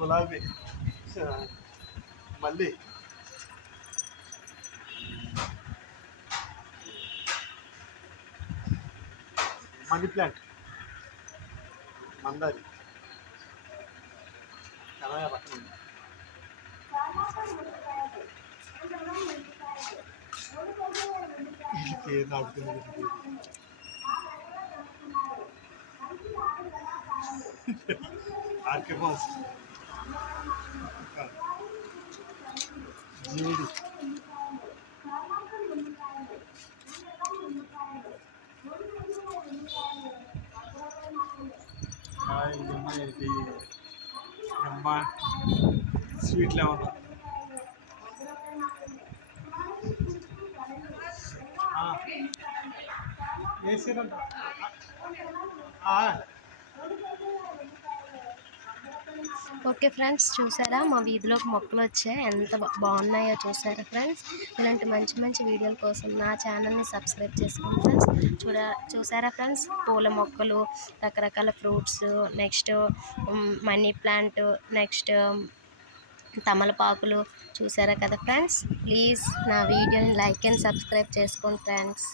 గులాబీ మళ్ళీ money plant మందారి కనగా పక్కన ఉంది. వీళ్ళకి నాటుతుంది ఆర్కిమాస్ జీడి అమ్మ స్వీట్లు ఏమన్నా వేసారంట. ఓకే ఫ్రెండ్స్, చూసారా మా వీధిలోకి మొక్కలు వచ్చాయి, ఎంత బాగున్నాయో చూసారా ఫ్రెండ్స్. ఇలాంటి మంచి మంచి వీడియోల కోసం నా ఛానల్ని సబ్స్క్రైబ్ చేసుకోండి ఫ్రెండ్స్. చూసారా ఫ్రెండ్స్, పూల మొక్కలు, రకరకాల fruits, next money plant, next తమలపాకులు చూసారా కదా ఫ్రెండ్స్. ప్లీజ్ నా వీడియోని లైక్ అండ్ సబ్స్క్రైబ్ చేసుకోండి ఫ్రెండ్స్.